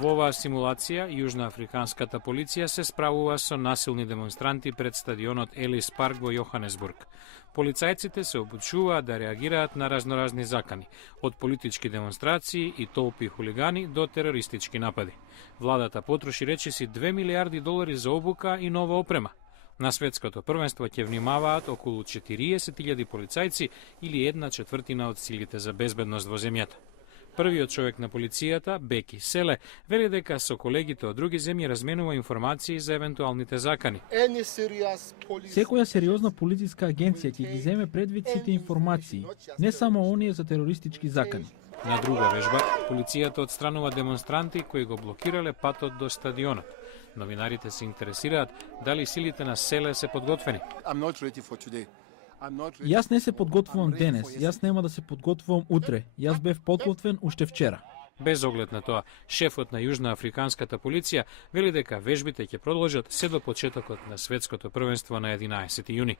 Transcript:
Во оваа симулација, јужноафриканската полиција се справува со насилни демонстранти пред стадионот Елис Парк во Јоханесбург. Полицајците се обучуваат да реагираат на разноразни закани, од политички демонстрации и толпи хулигани до терористички напади. Владата потроши речиси $2 милиарди за обука и нова опрема. На светското првенство ќе внимаваат околу 40.000 полицајци или 1/4 од силите за безбедност во земјата. Првиот човек на полицијата, Беки Селе, вели дека со колегите од други земји разменува информации за евентуалните закани. Секоја сериозна полициска агенција ќе ги земе предвид сите информации, не само оние за терористички закани. На друга вежба, полицијата отстранува демонстранти кои го блокирале патот до стадионот. Новинарите се интересираат дали силите на Селе се подготвени. Јас не се подготвувам денес, јас нема да се подготвувам утре. Јас бев подготвен уште вчера. Без оглед на тоа, шефот на Јужноафриканската полиција вели дека вежбите ќе продолжат се до почетокот на светското првенство на 11 јуни.